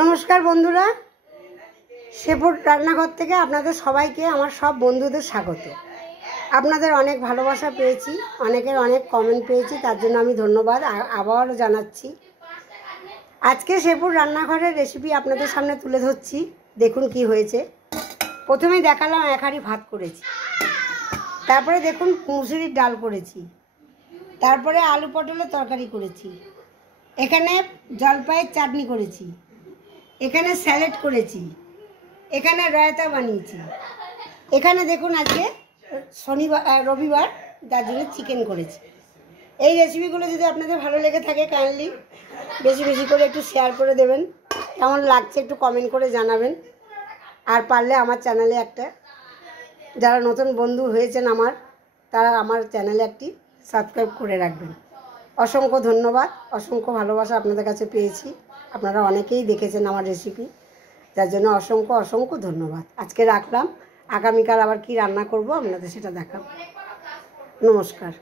নমস্কার বন্ধুরা, শেফুর রান্নাঘর থেকে আপনাদের সবাইকে আমার সব বন্ধুদের স্বাগত। আপনাদের অনেক ভালোবাসা পেয়েছি, অনেকের অনেক কমেন্ট পেয়েছি, তার জন্য আমি ধন্যবাদ আবারও জানাচ্ছি। আজকে শেফুর রান্নাঘরের রেসিপি আপনাদের সামনে তুলে ধরছি। দেখুন কি হয়েছে। প্রথমেই দেখালাম এক হাঁড়ি ভাত করেছি, তারপরে দেখুন মুসুরির ডাল করেছি, তারপরে আলু পটলের তরকারি করেছি, এখানে জলপাইয়ের চাটনি করেছি, এখানে স্যালাড করেছি, এখানে রায়তা বানিয়েছি, এখানে দেখুন আজকে রবিবার, তার জন্য চিকেন করেছি। এই রেসিপিগুলো যদি আপনাদের ভালো লেগে থাকে কাইন্ডলি বেশি বেশি করে একটু শেয়ার করে দেবেন, কেমন লাগছে একটু কমেন্ট করে জানাবেন। আর পারলে আমার চ্যানেলে একটা, যারা নতুন বন্ধু হয়েছেন তারা আমার চ্যানেলে একটি সাবস্ক্রাইব করে রাখবেন। অসংখ্য ধন্যবাদ, অসংখ্য ভালোবাসা আপনাদের কাছে পেয়েছি। আপনারা অনেকেই দেখেছেন আমার রেসিপি, যার জন্য অসংখ্য অসংখ্য ধন্যবাদ। আজকে রাখলাম, আগামীকাল আবার কি রান্না করব আপনাদের সেটা দেখাবো। নমস্কার।